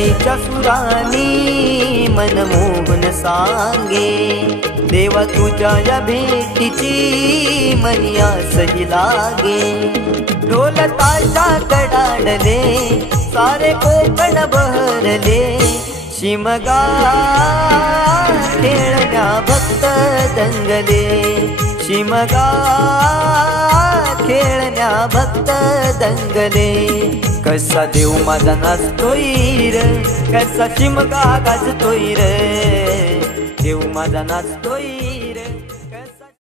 शरणाईच्या सुरानी मनमोहन सांगे देवा तुझ्या या भेटीची मनी आसही लागे ढोल ताशा कडाडले सारे कोकण बहरले शिमगा खेळण्या भक्त दंगले शिमगा खेळण्या भक्त दंगले कसा देव माझा नाचतोय र कसा शिमगा गाजतोय र देव माझा नाचतोय